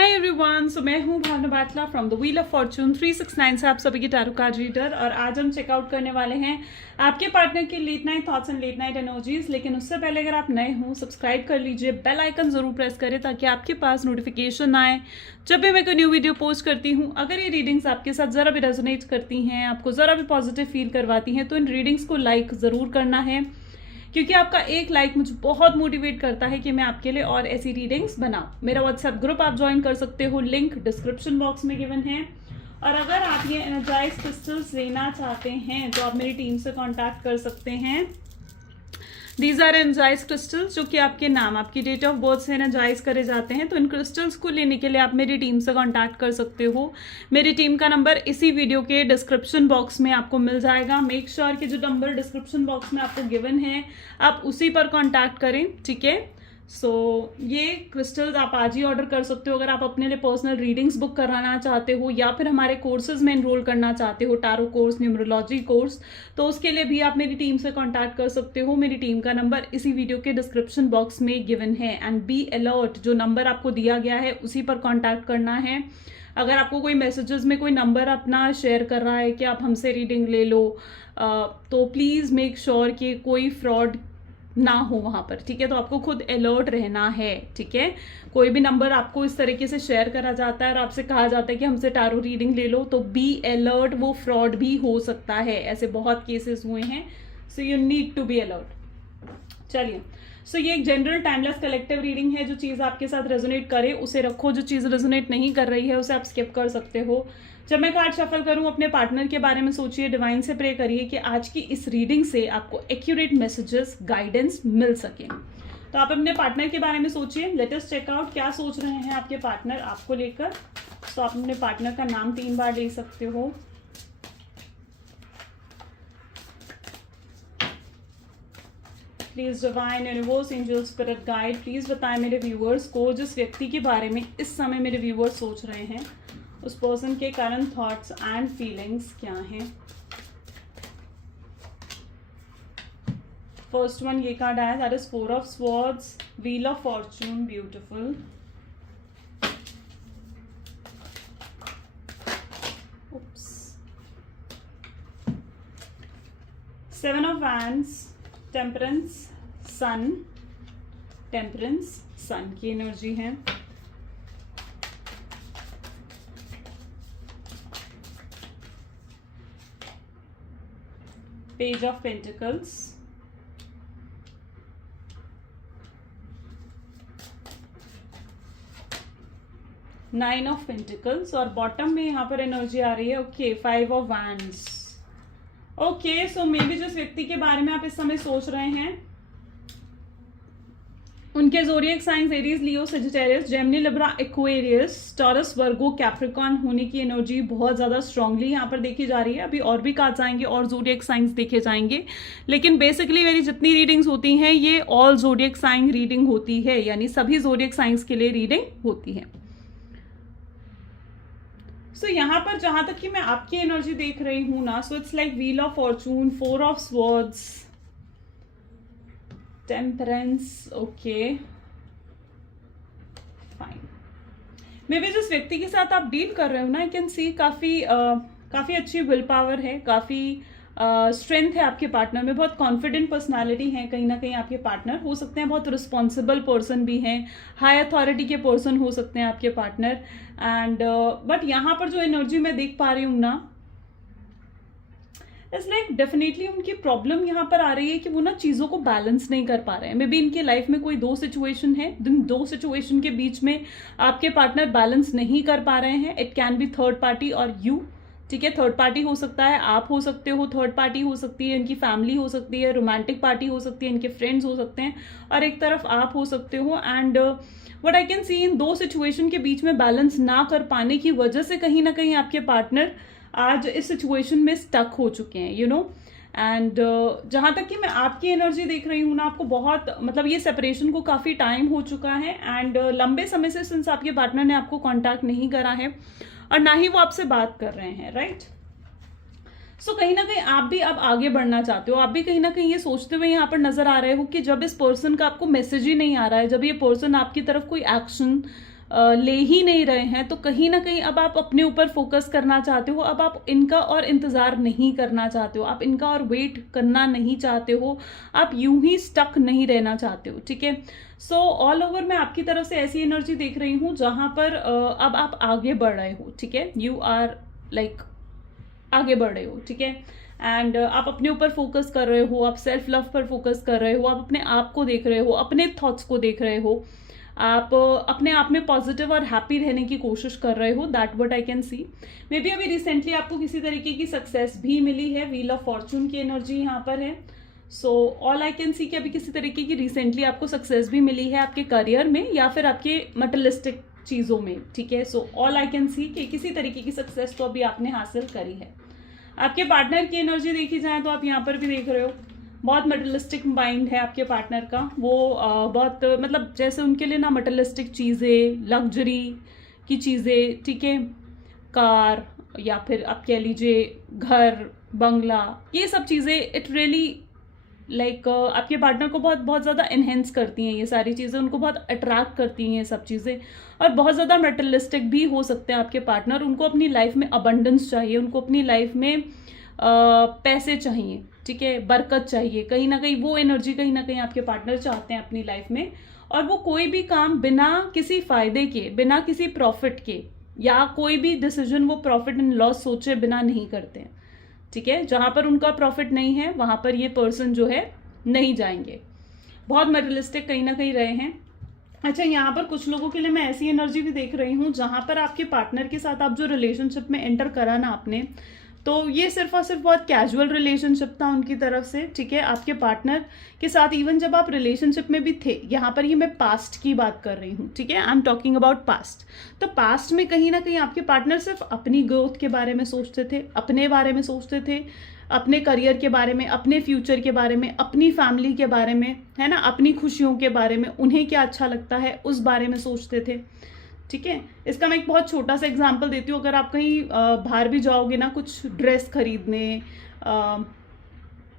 Hi everyone, so मैं हूँ Bhawna Batla from the wheel of fortune 369 से आप सभी की टैरो कार्ड रीडर। और आज हम चेकआउट करने वाले हैं आपके पार्टनर के late night thoughts and late night energies. लेकिन उससे पहले अगर आप नए हो सब्सक्राइब कर लीजिए, बेल आइकन जरूर प्रेस करें ताकि आपके पास नोटिफिकेशन आए जब भी मैं कोई न्यू वीडियो पोस्ट करती हूँ। अगर ये रीडिंग्स आपके साथ जरा भी रेजोनेट करती हैं, आपको जरा भी पॉजिटिव फील करवाती हैं, तो इन रीडिंग्स को लाइक जरूर करना है, क्योंकि आपका एक लाइक मुझे बहुत मोटिवेट करता है कि मैं आपके लिए और ऐसी रीडिंग्स बनाऊं। मेरा व्हाट्सएप ग्रुप आप ज्वाइन कर सकते हो, लिंक डिस्क्रिप्शन बॉक्स में गिवन है। और अगर आप ये एनर्जाइज क्रिस्टल्स लेना चाहते हैं तो आप मेरी टीम से कांटेक्ट कर सकते हैं। दीज आर एनर्जाइज क्रिस्टल्स जो कि आपके नाम, आपकी डेट ऑफ बर्थ से एनर्जाइज करे जाते हैं। तो इन क्रिस्टल्स को लेने के लिए आप मेरी टीम से कांटेक्ट कर सकते हो। मेरी टीम का नंबर इसी वीडियो के डिस्क्रिप्शन बॉक्स में आपको मिल जाएगा। मेक श्योर कि जो नंबर डिस्क्रिप्शन बॉक्स में आपको गिवन है आप उसी पर कांटेक्ट करें, ठीक है। सो ये क्रिस्टल्स आप आज ही ऑर्डर कर सकते हो अगर आप अपने लिए पर्सनल रीडिंग्स बुक कराना चाहते हो या फिर हमारे कोर्सेज में एनरोल करना चाहते हो, टारो कोर्स, न्यूमरोलॉजी कोर्स, तो उसके लिए भी आप मेरी टीम से कांटेक्ट कर सकते हो। मेरी टीम का नंबर इसी वीडियो के डिस्क्रिप्शन बॉक्स में गिवन है। एंड बी अलर्ट, जो नंबर आपको दिया गया है उसी पर कॉन्टैक्ट करना है। अगर आपको कोई मैसेजेस में कोई नंबर अपना शेयर कर रहा है कि आप हमसे रीडिंग ले लो, तो प्लीज़ मेक श्योर कि कोई फ्रॉड ना हो वहां पर, ठीक है। तो आपको खुद अलर्ट रहना है, ठीक है। कोई भी नंबर आपको इस तरीके से शेयर करा जाता है और आपसे कहा जाता है कि हमसे टारो रीडिंग ले लो, तो बी अलर्ट, वो फ्रॉड भी हो सकता है। ऐसे बहुत केसेस हुए हैं, so you need to be alert. चलिए, सो ये एक जनरल टाइमलेस कलेक्टिव रीडिंग है। जो चीज़ आपके साथ रेजोनेट करे उसे रखो, जो चीज़ रेजोनेट नहीं कर रही है उसे आप स्किप कर सकते हो। जब मैं कार्ड शफल करूं, अपने पार्टनर के बारे में सोचिए, डिवाइन से प्रे करिए कि आज की इस रीडिंग से आपको एक्यूरेट मैसेजेस, गाइडेंस मिल सके। तो आप अपने पार्टनर के बारे में सोचिए। लेट अस चेक आउट क्या सोच रहे हैं आपके पार्टनर आपको लेकर। तो आप अपने पार्टनर का नाम 3 बार ले सकते हो। Please divine universe, angel, spirit guide, please बताएं मेरे व्यूअर्स को जिस व्यक्ति के बारे में इस समय मेरे व्यूअर्स सोच रहे हैं, उस पर्सन के करंट थॉट्स एंड फीलिंग्स क्या हैं। फर्स्ट वन ये कार्ड आया, that is 4 of swords, wheel of fortune, beautiful. Oops. 7 of wands, temperance, sun, temperance, sun की एनर्जी है। Page of pentacles, nine of pentacles, और बॉटम में यहां पर एनर्जी आ रही है, okay, 5 of wands. Okay, so maybe जिस व्यक्ति के बारे में आप इस समय सोच रहे हैं उनके zodiac signs Aries, Leo, Sagittarius, Gemini, Libra, Aquarius, Taurus, Virgo, Capricorn होने की एनर्जी बहुत ज़्यादा स्ट्रांगली यहाँ पर देखी जा रही है। अभी और भी कार्ड्स आएंगे और ज़ोडिएक साइंस देखे जाएंगे, लेकिन बेसिकली मेरी जितनी रीडिंग्स होती हैं ये ऑल ज़ोडिएक साइन रीडिंग होती है, यानी सभी ज़ोडिएक साइंस के लिए रीडिंग होती है। सो यहाँ पर जहां तक कि मैं आपकी एनर्जी देख रही हूं ना, so it's like wheel of Fortune, 4 of swords, temperance, okay, fine. May be जिस व्यक्ति के साथ आप डील कर रहे हो ना, आई कैन सी काफी अच्छी विल पावर है, काफी स्ट्रेंथ है आपके पार्टनर में, बहुत कॉन्फिडेंट पर्सनालिटी है कहीं ना कहीं आपके पार्टनर। हो सकते हैं बहुत रिस्पॉन्सिबल पर्सन भी हैं, हाई अथॉरिटी के पर्सन हो सकते हैं आपके पार्टनर। एंड बट यहाँ पर जो एनर्जी मैं देख पा रही हूँ ना, इट्स लाइक डेफिनेटली उनकी प्रॉब्लम यहाँ पर आ रही है कि वो ना चीज़ों को बैलेंस नहीं कर पा रहे हैं। मे बी इनकी लाइफ में कोई 2 सिचुएशन है, जिन 2 सिचुएशन के बीच में आपके पार्टनर बैलेंस नहीं कर पा रहे हैं। It can be third party और यू, ठीक है। थर्ड पार्टी हो सकता है, आप हो सकते हो, थर्ड पार्टी हो सकती है, इनकी फैमिली हो सकती है, रोमांटिक पार्टी हो सकती है, इनके फ्रेंड्स हो सकते हैं, और एक तरफ आप हो सकते हो। And what I can C, in 2 situation के बीच में बैलेंस ना कर पाने की वजह से कहीं ना कहीं आपके पार्टनर आज इस सिचुएशन में स्टक हो चुके हैं, यू नो। एंड जहाँ तक कि मैं आपकी एनर्जी देख रही हूँ ना, आपको बहुत, मतलब ये सेपरेशन को काफ़ी टाइम हो चुका है। एंड लंबे समय से सिंस आपके पार्टनर ने आपको कांटेक्ट नहीं करा है और ना ही वो आपसे बात कर रहे हैं, राइट। सो कहीं ना कहीं आप भी अब आगे बढ़ना चाहते हो, आप भी कहीं ना कहीं ये सोचते हुए यहाँ पर नजर आ रहे हो कि जब इस पर्सन का आपको मैसेज ही नहीं आ रहा है, जब ये पर्सन आपकी तरफ कोई एक्शन ले ही नहीं रहे हैं, तो कहीं ना कहीं अब आप अपने ऊपर फोकस करना चाहते हो, अब आप इनका और इंतज़ार नहीं करना चाहते हो, आप इनका और वेट करना नहीं चाहते हो, आप यूं ही स्टक नहीं रहना चाहते हो, ठीक है। सो ऑल ओवर मैं आपकी तरफ से ऐसी एनर्जी देख रही हूँ जहाँ पर अब आप आगे बढ़ रहे हो, ठीक है, यू आर लाइक आगे बढ़ रहे हो, ठीक है। एंड आप अपने ऊपर फोकस कर रहे हो, आप सेल्फ लव पर फोकस कर रहे हो, आप अपने आप को देख रहे हो, अपने थॉट्स को देख रहे हो, आप अपने आप में पॉजिटिव और हैप्पी रहने की कोशिश कर रहे हो, that what I can C. May be अभी रिसेंटली आपको किसी तरीके की सक्सेस भी मिली है, व्हील ऑफ फॉर्चून की एनर्जी यहाँ पर है। सो ऑल आई कैन सी कि अभी किसी तरीके की रिसेंटली आपको सक्सेस भी मिली है आपके करियर में या फिर आपके मटेरियलिस्टिक चीज़ों में, ठीक है। सो ऑल आई कैन सी कि किसी तरीके की सक्सेस तो अभी आपने हासिल करी है। आपके पार्टनर की एनर्जी देखी जाए तो आप यहाँ पर भी देख रहे हो, बहुत मटेरियलिस्टिक माइंड है आपके पार्टनर का। वो बहुत मतलब जैसे उनके लिए ना मटेरियलिस्टिक चीज़ें, लग्जरी की चीज़ें, ठीक है, कार या फिर आप कह लीजिए घर, बंगला, ये सब चीज़ें इट रियली लाइक आपके पार्टनर को बहुत बहुत ज़्यादा इन्हेंस करती हैं ये सारी चीज़ें, उनको बहुत अट्रैक्ट करती हैं ये सब चीज़ें। और बहुत ज़्यादा मेटलिस्टिक भी हो सकते हैं आपके पार्टनर, उनको अपनी लाइफ में अबंडेंस चाहिए, उनको अपनी लाइफ में पैसे चाहिए, ठीक है, बरकत चाहिए, कहीं ना कहीं वो एनर्जी कहीं ना कहीं आपके पार्टनर चाहते हैं अपनी लाइफ में। और वो कोई भी काम बिना किसी फायदे के, बिना किसी प्रॉफिट के, या कोई भी डिसीजन वो प्रॉफिट एंड लॉस सोचे बिना नहीं करते हैं, ठीक है। जहां पर उनका प्रॉफिट नहीं है वहां पर ये पर्सन जो है नहीं जाएंगे, बहुत मटेरियलिस्टिक कहीं ना कहीं रहे हैं। अच्छा, यहाँ पर कुछ लोगों के लिए मैं ऐसी एनर्जी भी देख रही हूँ जहां पर आपके पार्टनर के साथ आप जो रिलेशनशिप में एंटर करा ना आपने, तो ये सिर्फ और सिर्फ बहुत कैजुअल रिलेशनशिप था उनकी तरफ से, ठीक है, आपके पार्टनर के साथ। इवन जब आप रिलेशनशिप में भी थे, यहाँ पर ये मैं पास्ट की बात कर रही हूँ, ठीक है, I am talking about past. तो पास्ट में कहीं ना कहीं आपके पार्टनर सिर्फ अपनी ग्रोथ के बारे में सोचते थे, अपने बारे में सोचते थे, अपने करियर के बारे में, अपने फ्यूचर के बारे में, अपनी फैमिली के बारे में, है ना, अपनी खुशियों के बारे में, उन्हें क्या अच्छा लगता है उस बारे में सोचते थे, ठीक है। इसका मैं एक बहुत छोटा सा एग्जांपल देती हूँ। अगर आप कहीं बाहर भी जाओगे ना कुछ ड्रेस खरीदने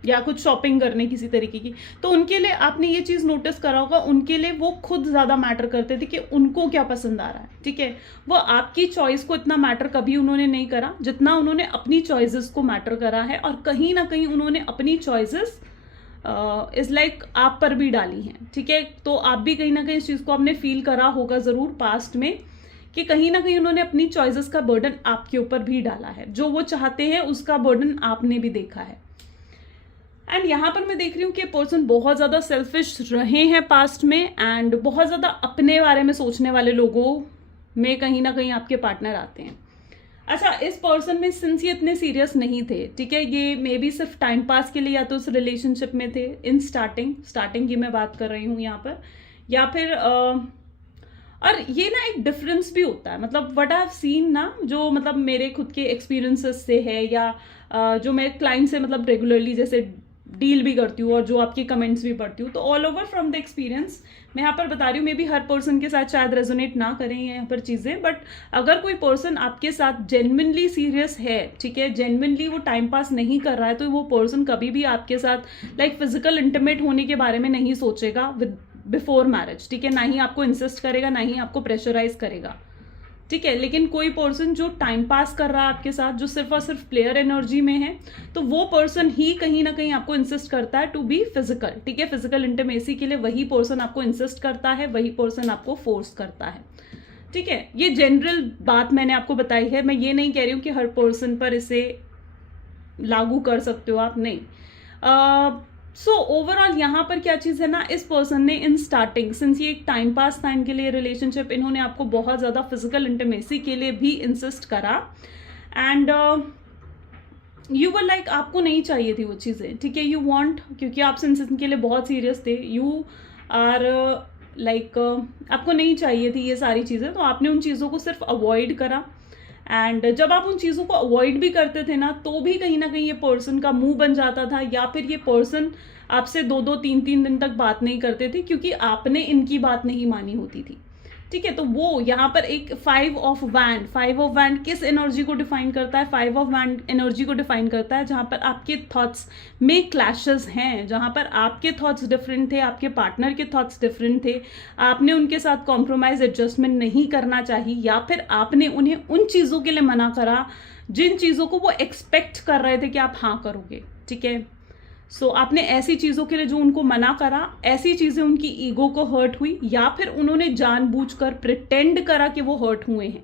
या कुछ शॉपिंग करने किसी तरीके की, तो उनके लिए आपने ये चीज़ नोटिस करा होगा, उनके लिए वो खुद ज़्यादा मैटर करते थे कि उनको क्या पसंद आ रहा है, ठीक है। वो आपकी चॉइस को इतना मैटर कभी उन्होंने नहीं करा जितना उन्होंने अपनी चॉइसेस को मैटर करा है। और कहीं ना कहीं उन्होंने अपनी चॉइसेस इज लाइक आप पर भी डाली हैं, ठीक है। तो आप भी कहीं ना कहीं इस चीज़ को आपने फील करा होगा ज़रूर पास्ट में कि कहीं ना कहीं उन्होंने अपनी चॉइसेस का बर्डन आपके ऊपर भी डाला है, जो वो चाहते हैं उसका बर्डन आपने भी देखा है। एंड यहाँ पर मैं देख रही हूँ कि पर्सन बहुत ज़्यादा सेल्फिश रहे हैं पास्ट में, एंड बहुत ज़्यादा अपने बारे में सोचने वाले लोगों में कहीं ना कहीं आपके पार्टनर आते हैं। अच्छा, इस पर्सन में सिंस ये इतने सीरियस नहीं थे, ठीक है, ये मे बी सिर्फ टाइम पास के लिए या तो उस रिलेशनशिप में थे इन स्टार्टिंग की मैं बात कर रही हूँ यहाँ पर, या फिर और ये ना एक डिफरेंस भी होता है, मतलब व्हाट आई हैव सीन ना, जो मतलब मेरे खुद के एक्सपीरियंसेस से है, या जो मैं क्लाइंट से मतलब रेगुलरली जैसे डील भी करती हूँ और जो आपकी कमेंट्स भी पढ़ती हूँ, तो all over from the experience मैं यहाँ पर बता रही हूँ। मे बी हर पर्सन के साथ शायद रेजोनेट ना करें यहाँ पर चीज़ें, बट अगर कोई पर्सन आपके साथ जेन्युइनली सीरियस है, ठीक है, जेन्युइनली वो टाइम पास नहीं कर रहा है, तो वो पर्सन कभी भी आपके साथ लाइक फिजिकल इंटीमेट होने के बारे में नहीं सोचेगा विद बिफोर मैरिज, ठीक है, ना ही आपको इंसिस्ट करेगा, ना ही आपको प्रेशराइज करेगा, ठीक है। लेकिन कोई पर्सन जो टाइम पास कर रहा है आपके साथ, जो सिर्फ और सिर्फ प्लेयर एनर्जी में है, तो वो पर्सन ही कहीं ना कहीं आपको इंसिस्ट करता है टू बी फिजिकल, ठीक है, फिजिकल इंटीमेसी के लिए वही पर्सन आपको इंसिस्ट करता है, वही पर्सन आपको फोर्स करता है, ठीक है। ये जनरल बात मैंने आपको बताई है, मैं ये नहीं कह रही हूँ कि हर पर्सन पर इसे लागू कर सकते हो आप, नहीं। सो ओवरऑल यहाँ पर क्या चीज़ है ना, इस पर्सन ने इन स्टार्टिंग सिंस ये एक टाइम पास था इनके लिए रिलेशनशिप, इन्होंने आपको बहुत ज़्यादा फिजिकल इंटीमेसी के लिए भी इंसिस्ट करा, एंड यू वर लाइक आपको नहीं चाहिए थी वो चीज़ें, ठीक है, यू वांट, क्योंकि आप सिंस इनके लिए बहुत सीरियस थे, यू आर लाइक आपको नहीं चाहिए थी ये सारी चीज़ें, तो आपने उन चीज़ों को सिर्फ अवॉइड करा। एंड जब आप उन चीज़ों को अवॉइड भी करते थे ना, तो भी कहीं ना कहीं ये पर्सन का मुंह बन जाता था, या फिर ये पर्सन आपसे 2-2 3-3 दिन तक बात नहीं करते थे, क्योंकि आपने इनकी बात नहीं मानी होती थी, ठीक है। तो वो यहाँ पर एक 5 ऑफ वैंड किस एनर्जी को डिफाइन करता है? 5 ऑफ वैंड एनर्जी को डिफाइन करता है जहां पर आपके थॉट्स में क्लैशेस हैं, जहां पर आपके थॉट्स डिफरेंट थे, आपके पार्टनर के थॉट्स डिफरेंट थे, आपने उनके साथ कॉम्प्रोमाइज एडजस्टमेंट नहीं करना चाहिए, या फिर आपने उन्हें उन चीजों के लिए मना करा जिन चीजों को वो एक्सपेक्ट कर रहे थे कि आप हाँ करोगे। ठीक है। सो आपने ऐसी चीजों के लिए जो उनको मना करा, ऐसी चीजें उनकी ईगो को हर्ट हुई, या फिर उन्होंने जानबूझकर प्रिटेंड करा कि वो हर्ट हुए हैं।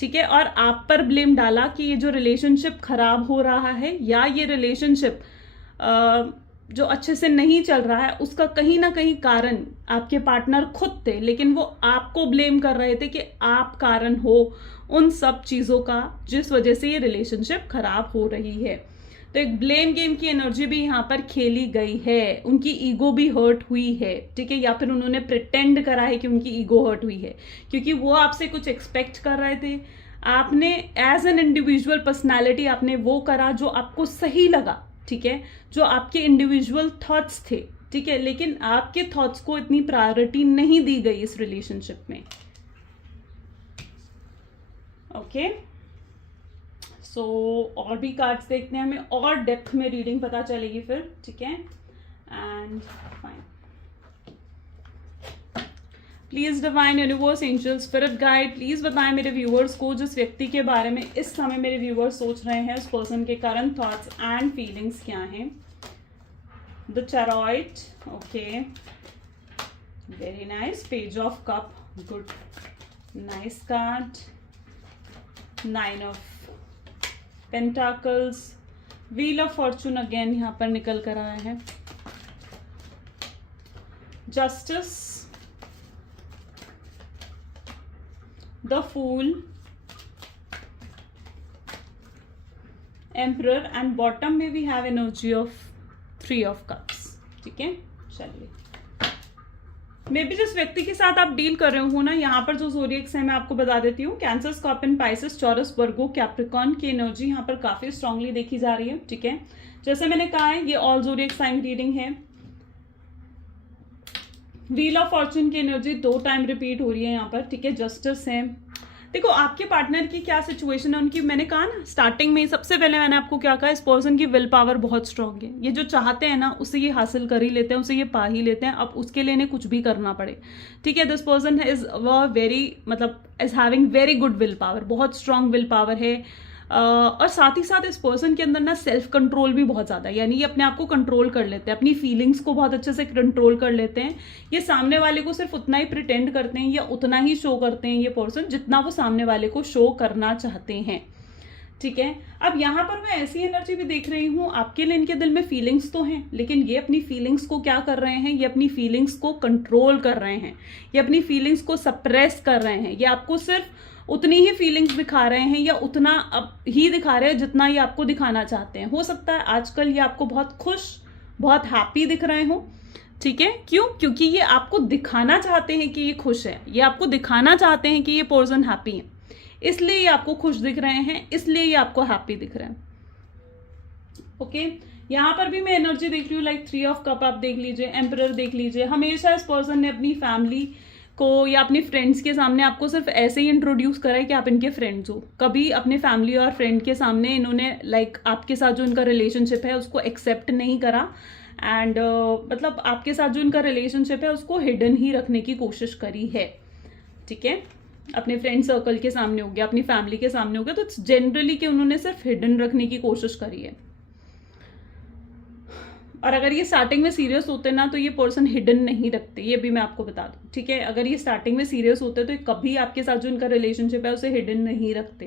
ठीक है। और आप पर ब्लेम डाला कि ये जो रिलेशनशिप खराब हो रहा है, या ये रिलेशनशिप जो अच्छे से नहीं चल रहा है, उसका कहीं ना कहीं कारण आपके पार्टनर खुद थे, लेकिन वो आपको ब्लेम कर रहे थे कि आप कारण हो उन सब चीजों का जिस वजह से ये रिलेशनशिप खराब हो रही है। तो एक ब्लेम गेम की एनर्जी भी यहाँ पर खेली गई है, उनकी ईगो भी हर्ट हुई है। ठीक है। या फिर उन्होंने प्रिटेंड करा है कि उनकी ईगो हर्ट हुई है, क्योंकि वो आपसे कुछ एक्सपेक्ट कर रहे थे, आपने एज एन इंडिविजुअल पर्सनैलिटी आपने वो करा जो आपको सही लगा। ठीक है। जो आपके इंडिविजुअल थॉट्स थे। ठीक है। लेकिन आपके थॉट्स को इतनी प्रायोरिटी नहीं दी गई इस रिलेशनशिप में। ओके। सो और भी कार्ड्स देखते हैं, हमें और डेप्थ में रीडिंग पता चलेगी फिर। ठीक है। And fine, please divine universe angel spirit guide, please बताएं मेरे व्यूअर्स को जिस व्यक्ति के बारे में इस समय मेरे व्यूअर्स सोच रहे हैं, उस पर्सन के करंट थॉट्स एंड फीलिंग्स क्या हैं। The chariot, okay, very nice, page of cup, good, nice card, 9 of pentacles, wheel of fortune again यहां पर निकल कर आया है, justice, the fool, emperor, and bottom में we have energy of 3 of cups. ठीक है। चलिए, मे बी जिस व्यक्ति के साथ आप डील कर रहे हो ना, यहाँ पर जो ज़ोडिएक्स है मैं आपको बता देती हूँ, cancer, scorpion, Pisces, taurus, Virgo, Capricorn की एनर्जी यहाँ पर काफी स्ट्रांगली देखी जा रही है। ठीक है। जैसे मैंने कहा है, ये ऑल ज़ोडिएक साइन रीडिंग है। व्हील ऑफ फॉर्चून की एनर्जी 2 टाइम रिपीट हो रही है यहाँ पर। ठीक है। जस्टिस है। देखो आपके पार्टनर की क्या सिचुएशन है, उनकी, मैंने कहा ना स्टार्टिंग में, सबसे पहले मैंने आपको क्या कहा, इस पर्सन की विल पावर बहुत स्ट्रांग है। ये जो चाहते हैं ना, उसे ये हासिल कर ही लेते हैं, उसे ये पा ही लेते हैं, अब उसके लिए इन्हें कुछ भी करना पड़े। ठीक है। दिस पर्सन इज वेरी, मतलब is having very good will power, बहुत स्ट्रांग विल पावर है। और साथ ही साथ इस पर्सन के अंदर ना सेल्फ कंट्रोल भी बहुत ज़्यादा है, यानी ये अपने आप को कंट्रोल कर लेते हैं, अपनी फीलिंग्स को बहुत अच्छे से कंट्रोल कर लेते हैं। ये सामने वाले को सिर्फ उतना ही प्रिटेंड करते हैं या उतना ही शो करते हैं ये पर्सन जितना वो सामने वाले को शो करना चाहते हैं। ठीक है। अब यहाँ पर मैं ऐसी एनर्जी भी देख रही हूँ, आपके लिए इनके दिल में फीलिंग्स तो हैं, लेकिन ये अपनी फीलिंग्स को क्या कर रहे हैं, ये अपनी फीलिंग्स को कंट्रोल कर रहे हैं, ये अपनी फीलिंग्स को सप्रेस कर रहे हैं। ये आपको सिर्फ उतनी ही फीलिंग्स दिखा रहे हैं, या उतना अब ही दिखा रहे हैं जितना ये आपको दिखाना चाहते हैं। हो सकता है आजकल ये आपको बहुत खुश, बहुत हैप्पी दिख रहे हो। ठीक है। क्यों? क्योंकि ये आपको दिखाना चाहते हैं कि ये खुश है, ये आपको दिखाना चाहते हैं कि ये पर्सन हैप्पी है, इसलिए ये आपको खुश दिख रहे हैं, इसलिए ये आपको हैप्पी दिख रहे हैं। ओके। यहाँ पर भी मैं एनर्जी देख रही हूँ, लाइक 3 ऑफ कप आप देख लीजिए, एम्परर देख लीजिए। हमेशा इस पर्सन ने अपनी फैमिली को या अपनी फ्रेंड्स के सामने आपको सिर्फ ऐसे ही इंट्रोड्यूस करा है कि आप इनके फ्रेंड्स हो। कभी अपने फैमिली और फ्रेंड के सामने इन्होंने लाइक आपके साथ जो इनका रिलेशनशिप है उसको एक्सेप्ट नहीं करा, एंड मतलब आपके साथ जो इनका रिलेशनशिप है उसको हिडन ही रखने की कोशिश करी है। ठीक है। अपने फ्रेंड सर्कल के सामने हो गया, अपनी फैमिली के सामने हो गया, तो जनरली कि उन्होंने सिर्फ हिडन रखने की कोशिश करी है। और अगर ये स्टार्टिंग में सीरियस होते ना, तो ये पर्सन हिडन नहीं रखते, ये भी मैं आपको बता दूं। ठीक है। अगर ये स्टार्टिंग में सीरियस होते तो कभी आपके साथ जो इनका रिलेशनशिप है उसे हिडन नहीं रखते।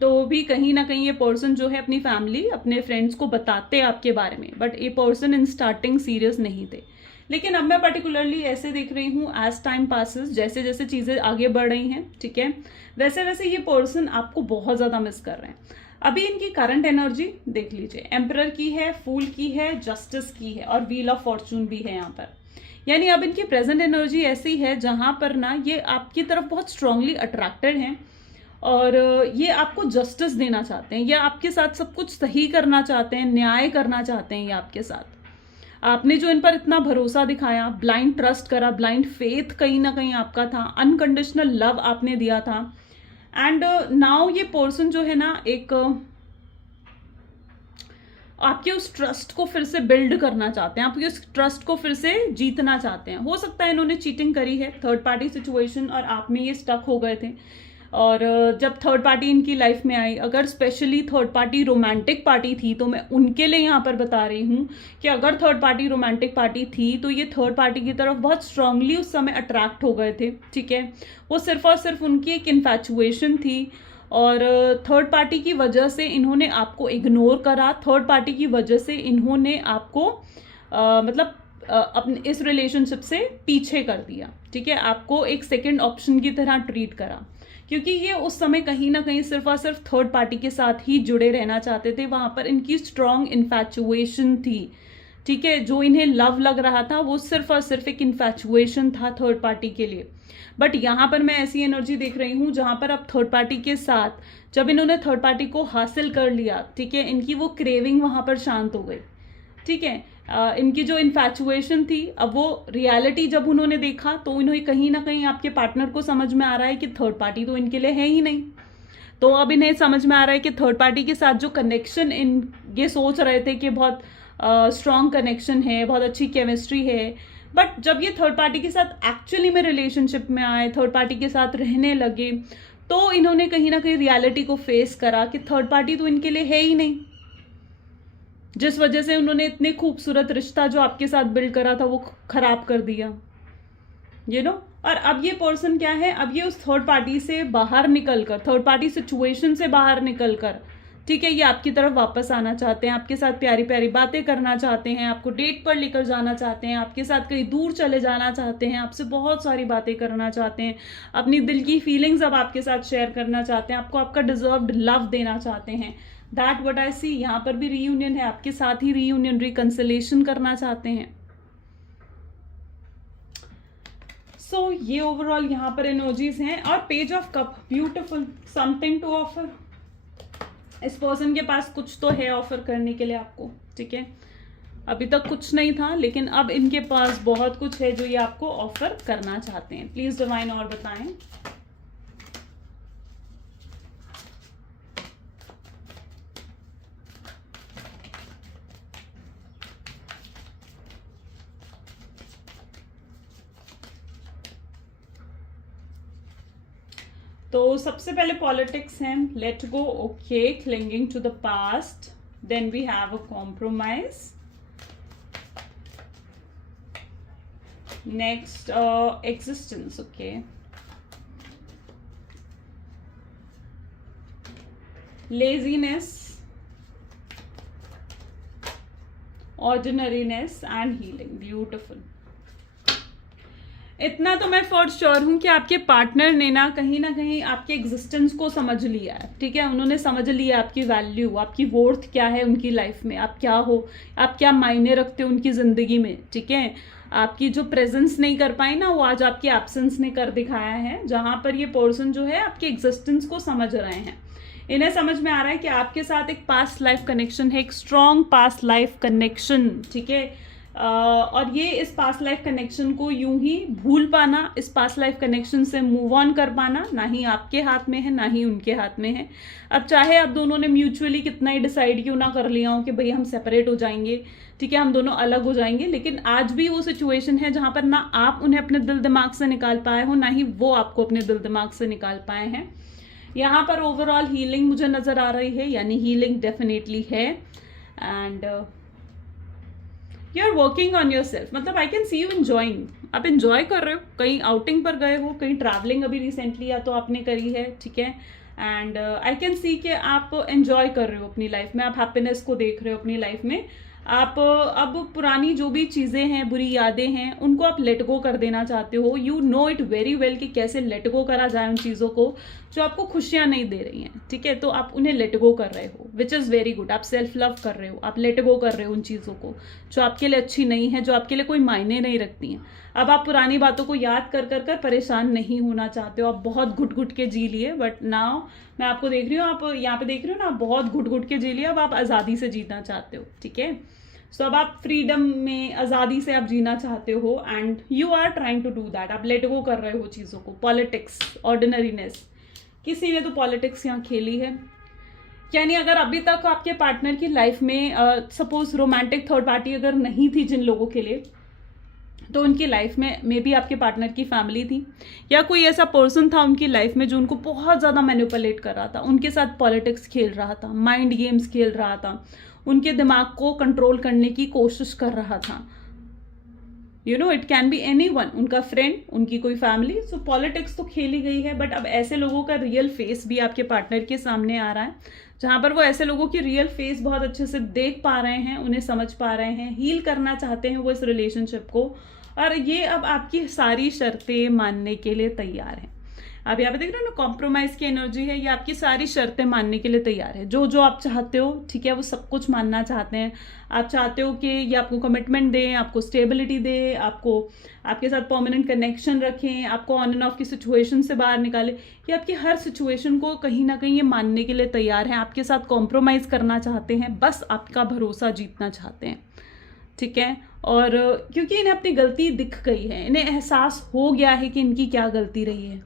तो भी कहीं ना कहीं ये पर्सन जो है अपनी फैमिली, अपने फ्रेंड्स को बताते आपके बारे में, बट ये पर्सन इन स्टार्टिंग सीरियस नहीं थे। लेकिन अब मैं पर्टिकुलरली ऐसे देख रही हूँ, एज टाइम पासिस, जैसे जैसे चीजें आगे बढ़ रही हैं, ठीक है, वैसे वैसे ये पर्सन आपको बहुत ज्यादा मिस कर रहे हैं। अभी इनकी करंट एनर्जी देख लीजिए, एम्परर की है, फूल की है, जस्टिस की है, और व्हील ऑफ फॉर्चून भी है यहाँ पर। यानी अब इनकी प्रेजेंट एनर्जी ऐसी है जहां पर ना ये आपकी तरफ बहुत स्ट्रांगली अट्रैक्टेड हैं, और ये आपको जस्टिस देना चाहते हैं, या आपके साथ सब कुछ सही करना चाहते हैं, न्याय करना चाहते हैं ये आपके साथ। आपने जो इन पर इतना भरोसा दिखाया, ब्लाइंड ट्रस्ट करा, ब्लाइंड फेथ कहीं ना कहीं आपका था, अनकंडीशनल लव आपने दिया था। एंड नाउ ये पर्सन जो है ना, एक आपके उस ट्रस्ट को फिर से बिल्ड करना चाहते हैं, आपके उस ट्रस्ट को फिर से जीतना चाहते हैं। हो सकता है इन्होंने चीटिंग करी है, थर्ड पार्टी सिचुएशन, और आप में ये स्टक हो गए थे। और जब थर्ड पार्टी इनकी लाइफ में आई, अगर specially third party romantic party थी, तो मैं उनके लिए यहाँ पर बता रही हूँ कि अगर थर्ड पार्टी रोमांटिक पार्टी थी तो ये थर्ड पार्टी की तरफ बहुत स्ट्रांगली उस समय अट्रैक्ट हो गए थे, ठीक है। वो सिर्फ और सिर्फ उनकी एक इन्फैचुएशन थी, और थर्ड पार्टी की वजह से इन्होंने आपको इग्नोर करा, थर्ड पार्टी की वजह से इन्होंने आपको अपने इस रिलेशनशिप से पीछे कर दिया, ठीक है। आपको एक सेकंड ऑप्शन की तरह ट्रीट करा, क्योंकि ये उस समय कहीं ना कहीं सिर्फ और सिर्फ थर्ड पार्टी के साथ ही जुड़े रहना चाहते थे। वहां पर इनकी स्ट्रॉन्ग इन्फैचुएशन थी, ठीक है। जो इन्हें लव लग रहा था वो सिर्फ और सिर्फ एक इन्फैचुएशन था थर्ड पार्टी के लिए। बट यहाँ पर मैं ऐसी एनर्जी देख रही हूँ जहां पर अब थर्ड पार्टी के साथ जब इन्होंने थर्ड पार्टी को हासिल कर लिया, ठीक है, इनकी वो क्रेविंग वहां पर शांत हो गई, ठीक है। इनकी जो इन्फैचुएशन थी, अब वो रियलिटी जब उन्होंने देखा तो उन्हें कहीं ना कहीं आपके पार्टनर को समझ में आ रहा है कि थर्ड पार्टी तो इनके लिए है ही नहीं। तो अब इन्हें समझ में आ रहा है कि थर्ड पार्टी के साथ जो कनेक्शन ये सोच रहे थे कि बहुत स्ट्रॉन्ग कनेक्शन है, बहुत अच्छी केमिस्ट्री है, बट जब ये थर्ड पार्टी के साथ एक्चुअली में रिलेशनशिप में आए, थर्ड पार्टी के साथ रहने लगे, तो इन्होंने कहीं ना कहीं रियलिटी को फेस करा कि थर्ड पार्टी तो इनके लिए है ही नहीं, जिस वजह से उन्होंने इतने खूबसूरत रिश्ता जो आपके साथ बिल्ड करा था वो खराब कर दिया, यू नो। और अब ये पर्सन क्या है, अब ये उस थर्ड पार्टी से बाहर निकलकर, थर्ड पार्टी सिचुएशन से बाहर निकलकर, ठीक है, ये आपकी तरफ वापस आना चाहते हैं, आपके साथ प्यारी प्यारी बातें करना चाहते हैं, आपको डेट पर लेकर जाना चाहते हैं, आपके साथ कहीं दूर चले जाना चाहते हैं, आपसे बहुत सारी बातें करना चाहते हैं, अपनी दिल की फीलिंग्स अब आपके साथ शेयर करना चाहते हैं, आपको आपका डिजर्व्ड लव देना चाहते हैं। दैट व्हाट आई सी। यहाँ पर भी रीयूनियन है, आपके साथ ही रीयूनियन, रिकंसिलेशन करना चाहते हैं। सो ये ओवरऑल यहाँ पर एनर्जीज हैं। और page of cup, beautiful, something to offer. इस पर्सन के पास कुछ तो है ऑफर करने के लिए आपको, ठीक है। अभी तक कुछ नहीं था, लेकिन अब इनके पास बहुत कुछ है जो ये आपको ऑफर करना चाहते हैं। प्लीज डिवाइन और बताएं। तो सबसे पहले पॉलिटिक्स है, let go, okay, clinging to the past, then we have a compromise, next existence, okay, laziness, ordinariness and healing. Beautiful. इतना तो मैं फॉर श्योर हूं कि आपके पार्टनर ने ना कहीं आपके एग्जिस्टेंस को समझ लिया है, ठीक है। उन्होंने समझ लिया आपकी वैल्यू, आपकी वर्थ क्या है उनकी लाइफ में, आप क्या हो, आप क्या मायने रखते हो उनकी जिंदगी में, ठीक है। आपकी जो प्रेजेंस नहीं कर पाई ना, वो आज आपकी एब्सेंस ने कर दिखाया है, जहां पर ये पर्सन जो है आपके एग्जिस्टेंस को समझ रहे हैं। इन्हें समझ में आ रहा है कि आपके साथ एक पास्ट लाइफ कनेक्शन है, एक स्ट्रॉन्ग पास्ट लाइफ कनेक्शन, ठीक है। और ये इस पास्ट लाइफ कनेक्शन को यूं ही भूल पाना, इस पास्ट लाइफ कनेक्शन से मूव ऑन कर पाना, ना ही आपके हाथ में है ना ही उनके हाथ में है। अब चाहे आप दोनों ने म्यूचुअली कितना ही डिसाइड क्यों ना कर लिया हो कि भाई हम सेपरेट हो जाएंगे, ठीक है, हम दोनों अलग हो जाएंगे, लेकिन आज भी वो सिचुएशन है जहां पर ना आप उन्हें अपने दिल दिमाग से निकाल पाए हो, ना ही वो आपको अपने दिल दिमाग से निकाल पाए हैं। यहाँ पर ओवरऑल हीलिंग मुझे नजर आ रही है, यानी हीलिंग डेफिनेटली है। And you are working on yourself, मतलब I can see you enjoying, आप एंजॉय कर रहे हो, कहीं आउटिंग पर गए हो, कहीं ट्रैवलिंग अभी रिसेंटली या तो आपने करी है, ठीक है। एंड आई कैन सी कि आप एंजॉय कर रहे हो अपनी लाइफ में, आप हैप्पीनेस को देख रहे हो अपनी लाइफ में। आप अब पुरानी जो भी चीजें हैं, बुरी यादें हैं, उनको आप लेट गो कर देना चाहते हो। You know it very well कि कैसे लेट गो करा जाए उन चीजों को जो आपको खुशियां नहीं दे रही हैं, ठीक है। तो आप उन्हें लेट गो कर रहे हो, विच इज वेरी गुड। आप सेल्फ लव कर रहे हो, आप लेट गो कर रहे हो उन चीजों को जो आपके लिए अच्छी नहीं है, जो आपके लिए कोई मायने नहीं रखती हैं। अब आप पुरानी बातों को याद कर कर कर परेशान नहीं होना चाहते हो, आप बहुत घुट घुट के जी लिए, बट नाउ मैं आपको देख रही हूँ, आप यहाँ पे देख रहे हो ना, आप बहुत घुट घुट के जी लिए, अब आप आजादी से जीना चाहते हो, ठीक है। सो अब आप फ्रीडम में, आज़ादी से आप जीना चाहते हो and you are trying to do that. आप लेट गो कर रहे हो चीज़ों को. पॉलिटिक्स, ऑर्डिनरीनेस, किसी ने तो पॉलिटिक्स यहाँ खेली है. यानी अगर अभी तक आपके पार्टनर की लाइफ में सपोज रोमांटिक थर्ड पार्टी अगर नहीं थी जिन लोगों के लिए, तो उनकी लाइफ में मे बी आपके पार्टनर की फैमिली थी या कोई ऐसा पर्सन था उनकी लाइफ में जो उनको बहुत ज़्यादा मैनिपुलेट कर रहा था, उनके साथ पॉलिटिक्स खेल रहा था, माइंड गेम्स खेल रहा था, उनके दिमाग को कंट्रोल करने की कोशिश कर रहा था. You know, it can be any one, उनका फ्रेंड, उनकी कोई फैमिली. सो पॉलिटिक्स तो खेली गई है, बट अब ऐसे लोगों का रियल फेस भी आपके पार्टनर के सामने आ रहा है, जहां पर वो ऐसे लोगों की रियल फेस बहुत अच्छे से देख पा रहे हैं, उन्हें समझ पा रहे हैं, हील करना चाहते हैं वो इस रिलेशनशिप को, और ये अब आपकी सारी शर्तें मानने के लिए तैयार हैं. आप यहाँ पे देख रहे हो ना, कॉम्प्रोमाइज की एनर्जी है, ये आपकी सारी शर्तें मानने के लिए तैयार है. जो जो आप चाहते हो, ठीक है, वो सब कुछ मानना चाहते हैं. आप चाहते हो कि ये आपको कमिटमेंट दें, आपको स्टेबिलिटी दे, आपको आपके साथ परमानेंट कनेक्शन रखें, आपको ऑन एंड ऑफ की सिचुएशन से बाहर निकाले. ये आपकी हर सिचुएशन को कहीं ना कहीं ये मानने के लिए तैयार है, आपके साथ कॉम्प्रोमाइज करना चाहते हैं, बस आपका भरोसा जीतना चाहते हैं. ठीक है, और क्योंकि इन्हें अपनी गलती दिख गई है, इन्हें एहसास हो गया है कि इनकी क्या गलती रही है.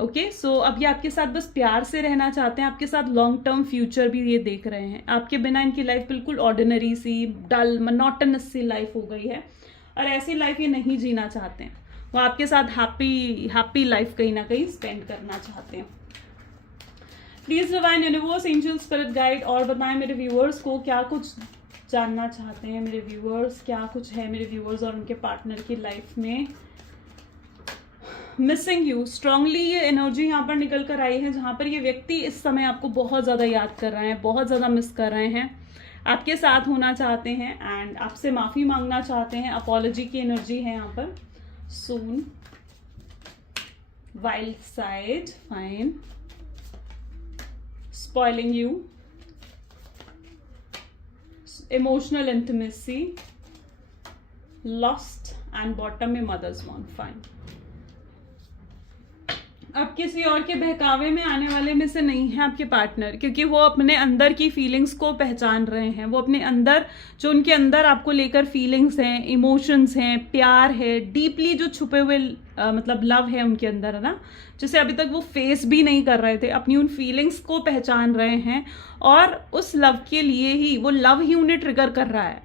ओके, सो अब ये आपके साथ बस प्यार से रहना चाहते हैं, आपके साथ लॉन्ग टर्म फ्यूचर भी ये देख रहे हैं. आपके बिना इनकी लाइफ बिल्कुल ऑर्डिनरी सी, डल, मोनोटोनस सी लाइफ हो गई है, और ऐसी लाइफ ये नहीं जीना चाहते हैं. वो आपके साथ हैप्पी लाइफ कहीं ना कहीं स्पेंड करना चाहते हैं. Please divine universe, angel, spirit guide और बताएं मेरे व्यूअर्स को क्या कुछ जानना चाहते हैं मेरे व्यूअर्स, क्या कुछ है मेरे व्यूअर्स और उनके पार्टनर की लाइफ में. मिसिंग यू, स्ट्रांगली ये एनर्जी यहाँ पर निकल कर आई है, जहाँ पर ये व्यक्ति इस समय आपको बहुत ज़्यादा याद कर रहे हैं, बहुत ज़्यादा मिस कर रहे हैं, आपके साथ होना चाहते हैं एंड आपसे माफ़ी मांगना चाहते हैं. अपॉलॉजी की एनर्जी है यहाँ पर. Soon, wild side, fine, spoiling you, emotional intimacy, lost and bottom में मदर्स वॉन्ट, फाइन. अब किसी और के बहकावे में आने वाले में से नहीं है आपके पार्टनर, क्योंकि वो अपने अंदर की फीलिंग्स को पहचान रहे हैं. वो अपने अंदर, जो उनके अंदर आपको लेकर फीलिंग्स हैं, इमोशंस हैं, प्यार है, डीपली जो छुपे हुए मतलब लव है उनके अंदर, है ना, जिसे अभी तक वो फेस भी नहीं कर रहे थे, अपनी उन फीलिंग्स को पहचान रहे हैं, और उस लव के लिए ही, वो लव ही उन्हें ट्रिगर कर रहा है.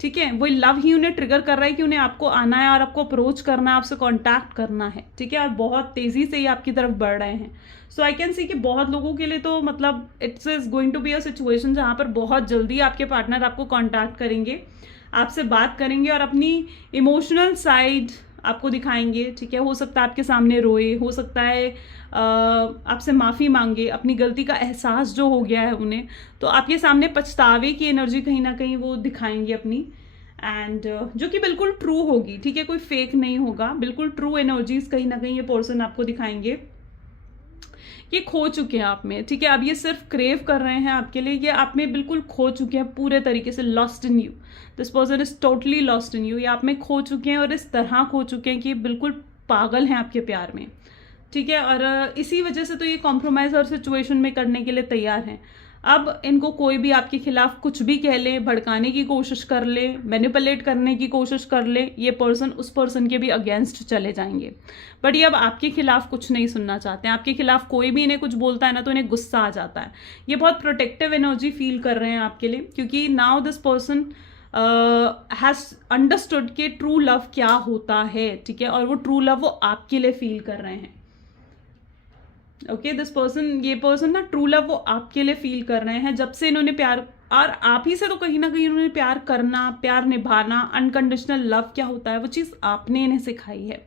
ठीक है, वो लव ही उन्हें ट्रिगर कर रहा है कि उन्हें आपको आना है और आपको अप्रोच करना है, आपसे कांटेक्ट करना है. ठीक है, और बहुत तेजी से ही आपकी तरफ बढ़ रहे हैं. सो आई कैन सी कि बहुत लोगों के लिए तो मतलब it's is going to be a situation जहां पर बहुत जल्दी आपके पार्टनर आपको कांटेक्ट करेंगे, आपसे बात करेंगे और अपनी इमोशनल साइड आपको दिखाएंगे. ठीक है, हो सकता है आपके सामने रोए, हो सकता है आपसे माफ़ी मांगे, अपनी गलती का एहसास जो हो गया है उन्हें, तो आपके सामने पछतावे की एनर्जी कहीं ना कहीं वो दिखाएंगे अपनी, एंड जो कि बिल्कुल ट्रू होगी. ठीक है, कोई फेक नहीं होगा, बिल्कुल ट्रू एनर्जीज कहीं ना कहीं ये पर्सन आपको दिखाएंगे. ये खो चुके हैं आप में. ठीक है, अब ये सिर्फ क्रेव कर रहे हैं आपके लिए, ये आप में बिल्कुल खो चुके हैं पूरे तरीके से. Lost in you, this person is totally lost in you. ये आप में खो चुके हैं और इस तरह खो चुके हैं कि बिल्कुल पागल हैं आपके प्यार में. ठीक है, और इसी वजह से तो ये कॉम्प्रोमाइज और सिचुएशन में करने के लिए तैयार हैं. अब इनको कोई भी आपके खिलाफ कुछ भी कह ले, भड़काने की कोशिश कर ले, मैनिपुलेट करने की कोशिश कर ले, ये पर्सन उस पर्सन के भी अगेंस्ट चले जाएंगे. बट ये अब आपके खिलाफ कुछ नहीं सुनना चाहते हैं. आपके खिलाफ कोई भी इन्हें कुछ बोलता है ना, तो इन्हें गुस्सा आ जाता है. ये बहुत प्रोटेक्टिव एनर्जी फील कर रहे हैं आपके लिए, क्योंकि now this person has understood कि ट्रू लव क्या होता है. ठीक है, और वो ट्रू लव वो आपके लिए फील कर रहे हैं. ओके, दिस पर्सन, ये पर्सन ना ट्रू लव वो आपके लिए फील कर रहे हैं जब से इन्होंने प्यार, और आप ही से तो कहीं ना कहीं उन्होंने प्यार करना, प्यार निभाना, अनकंडीशनल लव क्या होता है वो चीज़ आपने इन्हें सिखाई है.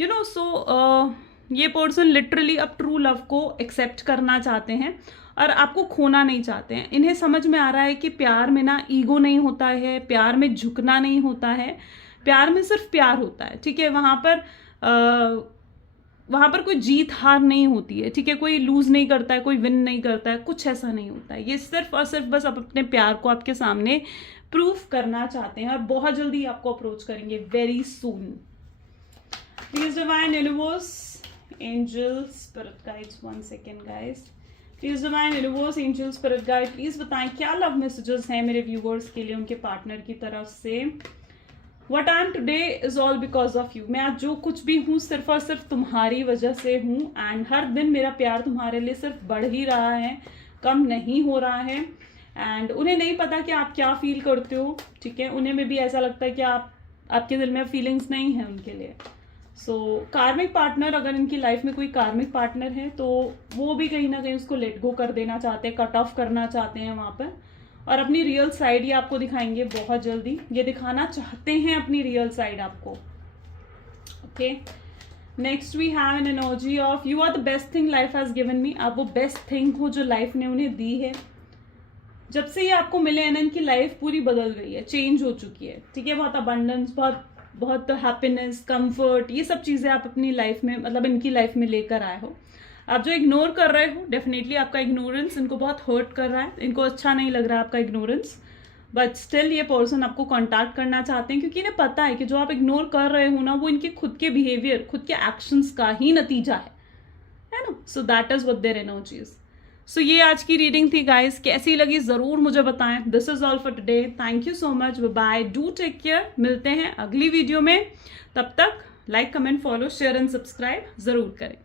यू नो, सो ये पर्सन लिटरली अब ट्रू लव को एक्सेप्ट करना चाहते हैं और आपको खोना नहीं चाहते हैं. इन्हें समझ में आ रहा है कि प्यार में ना ईगो नहीं होता है, प्यार में झुकना नहीं होता है, प्यार में सिर्फ प्यार होता है. ठीक है, वहाँ पर कोई जीत हार नहीं होती है. ठीक है, कोई लूज नहीं करता है, कोई विन नहीं करता है, कुछ ऐसा नहीं होता है. ये सिर्फ और सिर्फ बस आप अपने प्यार को आपके सामने प्रूफ करना चाहते हैं और बहुत जल्दी आपको अप्रोच करेंगे, very soon. Please divine universe, angels, spirit guides, 1 second guys, please divine universe angels spirit guide please बताएं क्या लव मैसेजेस हैं मेरे व्यूवर्स के लिए उनके पार्टनर की तरफ से। What I am today is all because of you। मैं आज जो कुछ भी हूँ सिर्फ और सिर्फ तुम्हारी वजह से हूँ एंड हर दिन मेरा प्यार तुम्हारे लिए सिर्फ बढ़ ही रहा है, कम नहीं हो रहा है। एंड उन्हें नहीं पता कि आप क्या फील करते हो, ठीक है, उन्हें में भी ऐसा लगता है कि आपके दिल में फीलिंग्स नहीं है उनके लिए। सो कार्मिक पार्टनर, अगर इनकी लाइफ में कोई कार्मिक पार्टनर है तो वो भी कहीं ना कहीं उसको लेट गो कर देना चाहते हैं, कट ऑफ करना चाहते हैं वहाँ पर, और अपनी रियल साइड ये आपको दिखाएंगे बहुत जल्दी। ये दिखाना चाहते हैं अपनी रियल साइड आपको। Okay, next we have an energy of you are the best thing life has given me. आप वो बेस्ट थिंग हो जो लाइफ ने उन्हें दी है। जब से ये आपको मिले हैं ना, इनकी लाइफ पूरी बदल गई है, चेंज हो चुकी है, ठीक है। बहुत अबंडेंस, बहुत हैप्पीनेस, कंफर्ट, ये सब चीज़ें आप अपनी लाइफ में, मतलब इनकी लाइफ में लेकर आए हो। आप जो इग्नोर कर रहे हो, डेफिनेटली आपका इग्नोरेंस इनको बहुत हर्ट कर रहा है, इनको अच्छा नहीं लग रहा है आपका इग्नोरेंस, बट स्टिल ये पर्सन आपको कांटेक्ट करना चाहते हैं क्योंकि इन्हें पता है कि जो आप इग्नोर कर रहे हो ना, वो इनके खुद के बिहेवियर, खुद के एक्शंस का ही नतीजा है ना। So that is what their energies. So ये आज की रीडिंग थी गाइस, कैसी लगी ज़रूर मुझे बताएं। This is all for today, thank you so much, bye, do take care. मिलते हैं अगली वीडियो में, तब तक like, comment, follow, share and subscribe ज़रूर करें।